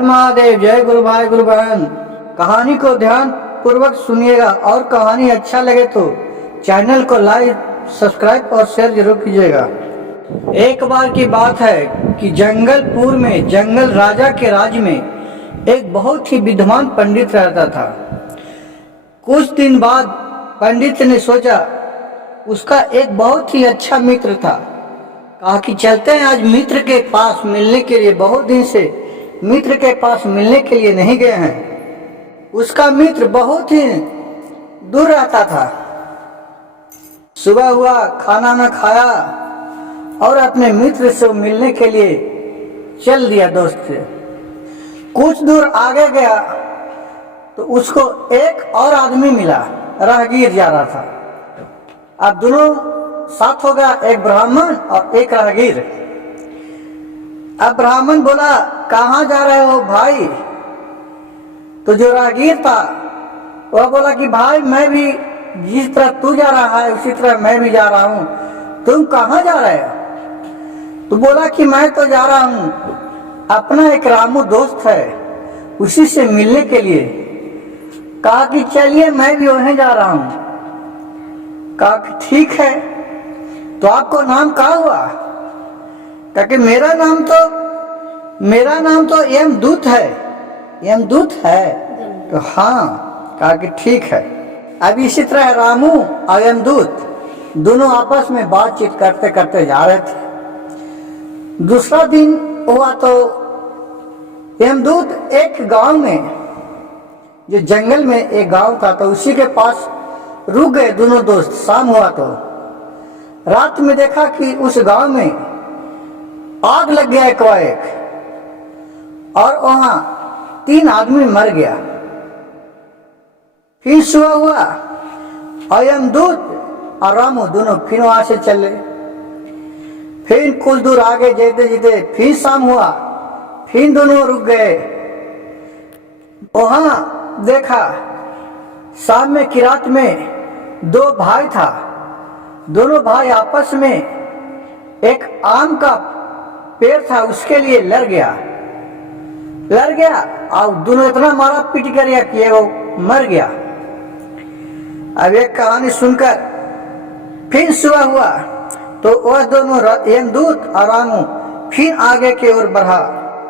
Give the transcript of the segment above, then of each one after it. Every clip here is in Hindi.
हर महादेव। जय गुरु भाई गुरु बहन। कहानी को ध्यान पूर्वक सुनिएगा और कहानी अच्छा लगे तो चैनल को लाइक सब्सक्राइब और शेयर जरूर कीजिएगा। एक बार की बात है कि जंगलपुर में जंगल राजा के राज्य में एक बहुत ही विद्वान पंडित रहता था। कुछ दिन बाद पंडित ने सोचा उसका एक बहुत ही अच्छा मित्र था। कहा कि चलते हैं आज मित्र के पास मिलने के लिए, बहुत दिन से मित्र के पास मिलने के लिए नहीं गए हैं। उसका मित्र बहुत ही दूर रहता था। सुबह हुआ, खाना न खाया और अपने मित्र से मिलने के लिए चल दिया दोस्त से। कुछ दूर आगे गया तो उसको एक और आदमी मिला, राहगीर जा रहा था। अब दोनों साथ हो गया, एक ब्राह्मण और एक राहगीर। अब ब्राह्मण बोला, कहाँ जा रहे हो भाई? तो जो राहगीर था वह बोला कि भाई मैं भी जिस तरह तू जा रहा है उसी तरह मैं भी जा रहा हूँ, तुम कहाँ जा रहे हो? तो बोला कि मैं तो जा रहा हूँ, अपना एक रामू दोस्त है उसी से मिलने के लिए। कहा कि चलिए मैं भी वहीं जा रहा हूँ। कहा कि ठीक है, तो आपको नाम क्या हुआ? कहा कि मेरा नाम तो यमदूत है। यमदूत है? तो हाँ। कहा कि ठीक है। अब इसी तरह रामू और यमदूत दोनों आपस में बातचीत करते करते जा रहे थे। दूसरा दिन हुआ तो यमदूत एक गांव में, जो जंगल में एक गांव था, तो उसी के पास रुक गए दोनों दोस्त। शाम हुआ तो रात में देखा कि उस गांव में आग लग गया एकाएक और वहां 3 आदमी मर गया। फिर सुबह हुआ और यमदूत और रामू दोनों फिर वहां से चले। फिर कुछ दूर आगे जेते जेते फिर शाम हुआ, फिर दोनों रुक गए। वहां देखा शाम में की रात में 2 भाई था। दोनों भाई आपस में एक आम का पेड़ था उसके लिए लड़ गया और दोनों इतना मारा पीट कर कि वो मर गया। अब एक कहानी सुनकर फिर सुबह हुआ तो वह दोनों यमदूत और रामू फिर आगे की ओर बढ़ा।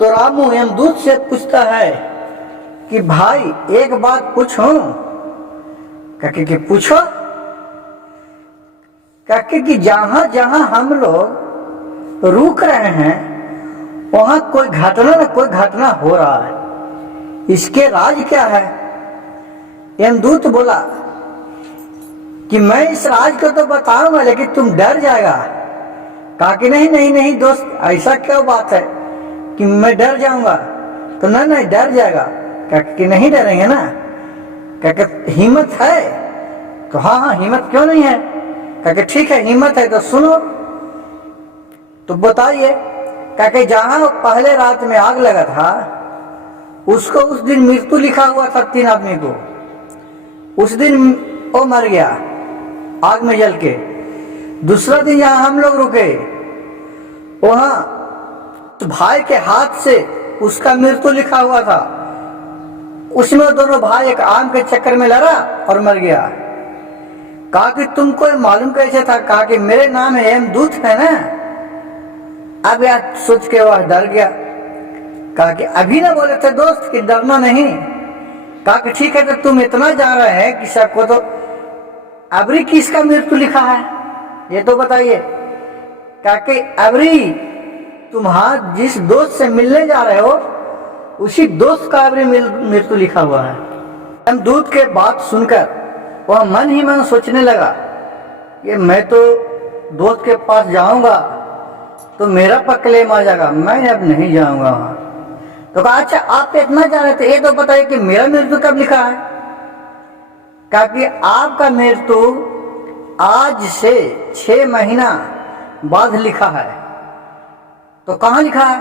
तो रामू यमदूत से पूछता है कि भाई एक बात पूछूं? कहके कि पूछो। कहके कि जहां जहां हम लोग रुक रहे हैं वहां कोई घटना न कोई घटना हो रहा है, इसके राज क्या है? यमदूत बोला कि मैं इस राज को तो बताऊंगा लेकिन तुम डर जाएगा। कहा कि नहीं नहीं नहीं दोस्त, ऐसा क्या बात है कि मैं डर जाऊंगा? तो नहीं डर जाएगा। कहा कि नहीं डरेंगे ना। कहा हिम्मत है? तो हाँ हिम्मत क्यों नहीं है। कहा ठीक है हिम्मत है तो सुनो। तो बताइए। कहा जहां पहले रात में आग लगा था उसको उस दिन मृत्यु लिखा हुआ था 3 आदमी को। उस दिन वो मर गया आग में जल के। दूसरा दिन जहां हम लोग रुके वहां तो भाई के हाथ से उसका मृत्यु लिखा हुआ था। उसमें दोनों भाई एक आम के चक्कर में लड़ा और मर गया। कहा कि तुमको मालूम कैसे था? कहा कि मेरे नाम है यमदूत है ना। अब यार सोच के वह डर गया। कहा कि अभी ना बोले थे दोस्त कि डरना नहीं। कहा कि ठीक है, तो तुम इतना जा रहे हैं कि सबको तो अबरी किसका मृत्यु लिखा है ये तो बताइए। कहा कि अबरी तुम्हारा जिस दोस्त से मिलने जा रहे हो उसी दोस्त का अबरी मृत्यु लिखा हुआ है। यमदूत के बात सुनकर वह मन ही मन सोचने लगा, ये मैं तो दोस्त के पास जाऊंगा तो मेरा पक्लेम आ जाएगा, मैं अब नहीं जाऊंगा वहां। तो कहा अच्छा आप इतना जा रहे थे, ये तो बताइए कि मेरा मृत्यु कब लिखा है? कहा कि आपका मृत्यु आज से 6 महीना बाद लिखा है। तो कहाँ लिखा है?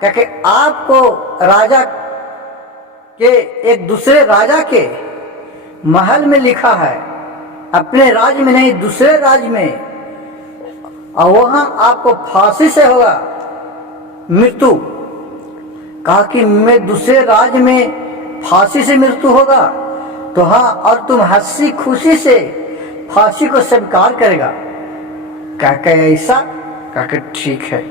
कहा कि आपको राजा के एक दूसरे राजा के महल में लिखा है, अपने राज्य में नहीं दूसरे राज्य में, और वहां आपको फांसी से होगा मृत्यु। कहा कि मैं दूसरे राज्य में फांसी से मृत्यु होगा तो हाँ, और तुम हंसी खुशी से फांसी को स्वीकार करेगा। कह के ऐसा, कह के ठीक है।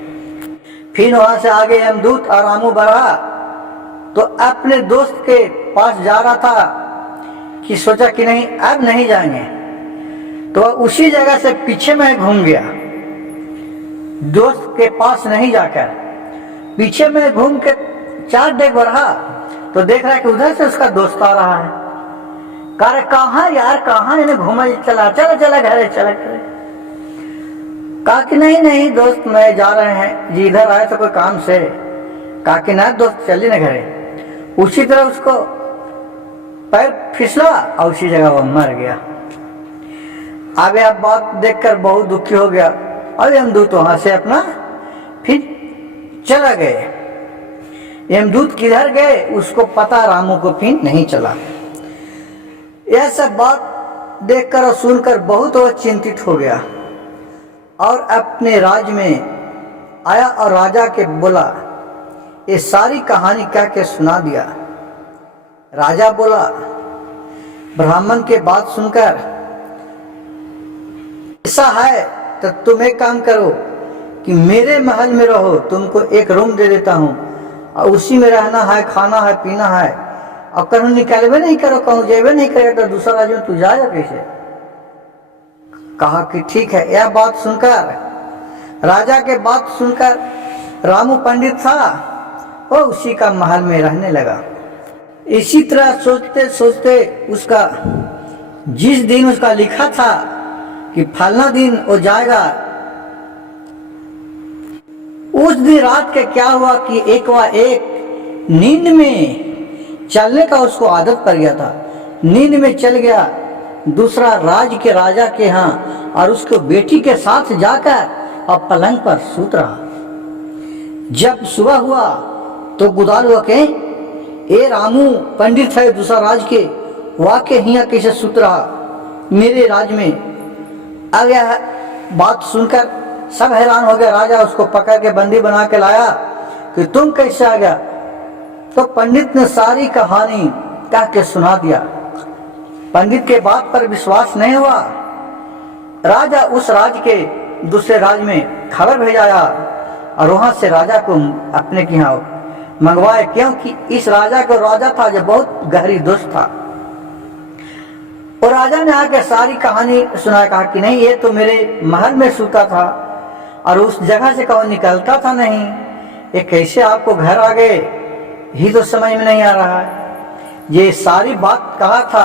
फिर वहां से आगे यमदूत और रामू बढ़ा तो अपने दोस्त के पास जा रहा था कि सोचा कि नहीं अब नहीं जाएंगे, तो उसी जगह से पीछे में घूम गया। दोस्त के पास नहीं जाकर पीछे में घूम के 4 डेग बढ़ा तो देख रहा है कि उधर से उसका दोस्त आ रहा है। कह रहे कहाँ यार, कहाँ इन्हें घूमा, चला चला चला घरे चला करे। कहा कि नहीं नहीं दोस्त, मैं जा रहे हैं जी, इधर आए तो कोई काम से। कहा कि ना दोस्त चलिए ना घरे। उसी तरह उसको पैर फिसला और उसी जगह वो मर गया। अब यह बात देखकर बहुत दुखी हो गया और यमदूत वहां से अपना फिर चला गए। यमदूत किधर गए उसको पता रामू को फिर नहीं चला। यह सब बात देखकर और सुनकर बहुत वो चिंतित हो गया और अपने राज्य में आया और राजा के बोला, ये सारी कहानी कह के सुना दिया। राजा बोला, ब्राह्मण के बात सुनकर ऐसा है तो तुम एक काम करो कि मेरे महल में रहो, तुमको एक रूम दे देता हूँ और उसी में रहना है, खाना है, पीना है। और कहूँ निकलवे नहीं करो, कहूँ जेबे नहीं करेगा तो दूसरा राज्य में तू जाएगा कैसे। कहा कि ठीक है। यह बात सुनकर, राजा के बात सुनकर रामू पंडित था वो उसी का महल में रहने लगा। इसी तरह सोचते सोचते उसका जिस दिन उसका लिखा था कि फलना दिन वो जाएगा, उस दिन रात के क्या हुआ कि एक नींद में चलने का उसको आदत पड़ गया था। नींद में चल गया दूसरा राज्य के राजा के यहाँ और उसको बेटी के साथ जाकर और पलंग पर सूत रहा। जब सुबह हुआ तो गुदार हुआ के ए रामू पंडित है दूसरा राज के, वाके हिया कैसे सूत रहा मेरे राज में। अब यह बात सुनकर सब हैरान हो गया। राजा उसको पकड़ के बंदी बना के लाया कि तुम कैसे आ गया। तो पंडित ने सारी कहानी कह के सुना दिया। पंडित के बात पर विश्वास नहीं हुआ। राजा उस राज्य के दूसरे राज्य में खबर भेजाया और वहां से राजा को अपने के यहाँ मंगवाए, क्योंकि इस राजा को राजा था जो बहुत गहरी दोस्त था। और राजा ने आके सारी कहानी सुनाया, कहा कि नहीं ये तो मेरे महल में सूता था और उस जगह से कहीं निकलता था नहीं, ये कैसे आपको घर आ गए ही तो समझ में नहीं आ रहा है। ये सारी बात कहा था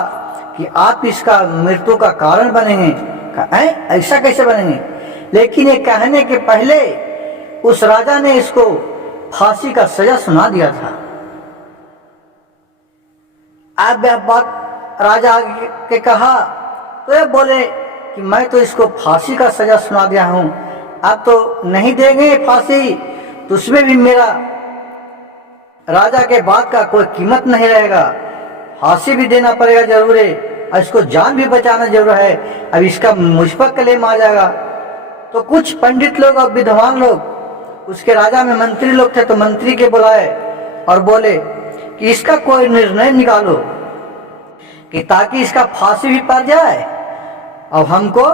कि आप इसका मृत्यु का कारण बनेंगे। ऐसा कैसे बनेंगे। लेकिन ये कहने के पहले उस राजा ने इसको फांसी का सजा सुना दिया था। अब यह बात राजा के कहा तो ये बोले कि मैं तो इसको फांसी का सजा सुना दिया हूं, अब तो नहीं देंगे फांसी तो उसमें भी मेरा राजा के बात का कोई कीमत नहीं रहेगा, फांसी भी देना पड़ेगा जरूर है और इसको जान भी बचाना जरूर है। अब इसका मुझ पर क्लेम आ जाएगा। तो कुछ पंडित लोग और विद्वान लोग उसके राजा में मंत्री लोग थे, तो मंत्री के बुलाए और बोले कि इसका कोई निर्णय निकालो कि ताकि इसका फांसी भी पड़ जाए और हमको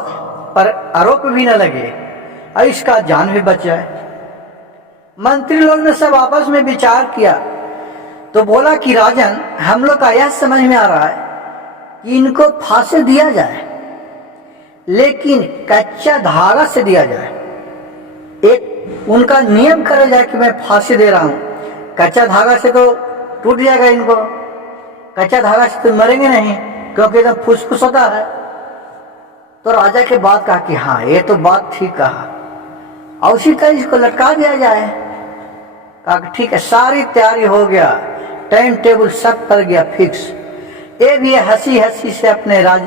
पर आरोप भी न लगे और इसका जान भी बच जाए। मंत्री लोग ने सब आपस में विचार किया तो बोला कि राजन, हम लोग का यह समझ में आ रहा है कि इनको फांसी दिया जाए, लेकिन कच्चा धागा से दिया जाए। एक उनका नियम करा जाए कि मैं फांसी दे रहा हूं, कच्चा धागा से तो टूट जाएगा इनको, कच्चा धागा से तो मरेंगे नहीं क्योंकि एकदम फुसफुस होता है। तो राजा के बात कहा कि हाँ ये तो बात ठीक कहा और उसी तरह इसको लटका दिया जाए। कहा कि ठीक है। सारी तैयारी हो गया, टाइम टेबल सब कर गया फिक्स। ये भी हंसी हंसी से अपने राज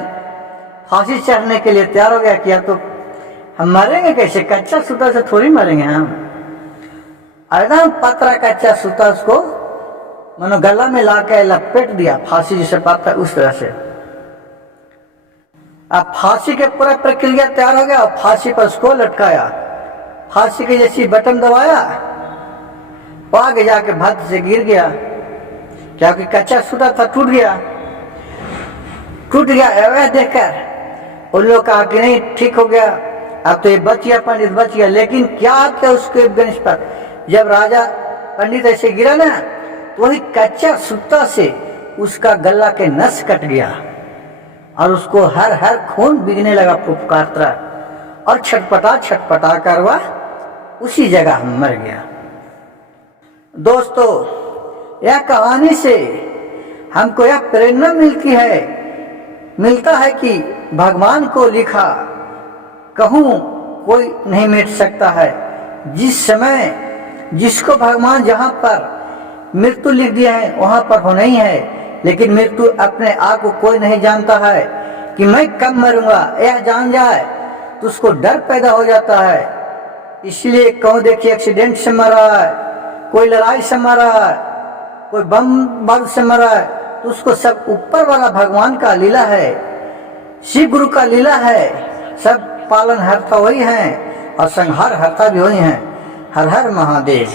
फांसी चढ़ने के लिए तैयार हो गया कि अब तो हम मरेंगे कैसे, कच्चा सूता से थोड़ी मरेंगे हम। एकदम पतरा कच्चा सूता उसको मानो गला में ला के लपेट दिया, फांसी जिसे पाता है उस तरह से। अब फांसी के पूरा प्रक्रिया तैयार हो गया और फांसी पर उसको लटकाया। फांसी के जैसी बटन दबाया वो आगे जाके भक्त से गिर गया, क्योंकि कच्चा सूटा था, टूट गया। वह देखकर उन लोग कहा कि नहीं ठीक हो गया, अब तो ये बच गया, पंडित बच गया। लेकिन क्या थे उसके गणेश पर, जब राजा पंडित ऐसे गिरा ना, तो वही कच्चा सूता से उसका गला के नस कट गया और उसको हर हर खून बिगने लगा, पुकारता, और छटपटा कर वह उसी जगह मर गया। दोस्तों, यह कहानी से हमको यह प्रेरणा मिलता है कि भगवान को लिखा कहूँ कोई नहीं मिट सकता है। जिस समय जिसको भगवान जहाँ पर मृत्यु लिख दिया है वहाँ पर होना ही है, लेकिन मृत्यु अपने आप को कोई नहीं जानता है कि मैं कब मरूंगा। यह जान जाए तो उसको डर पैदा हो जाता है। इसलिए कहूँ देखिए, एक्सीडेंट से मरा है, कोई लड़ाई से मरा है, कोई बम से मरा है, तो उसको सब ऊपर वाला भगवान का लीला है, शिव गुरु का लीला है। सब पालन हरता वही है और संहार हरता भी वही है। हर हर महादेव।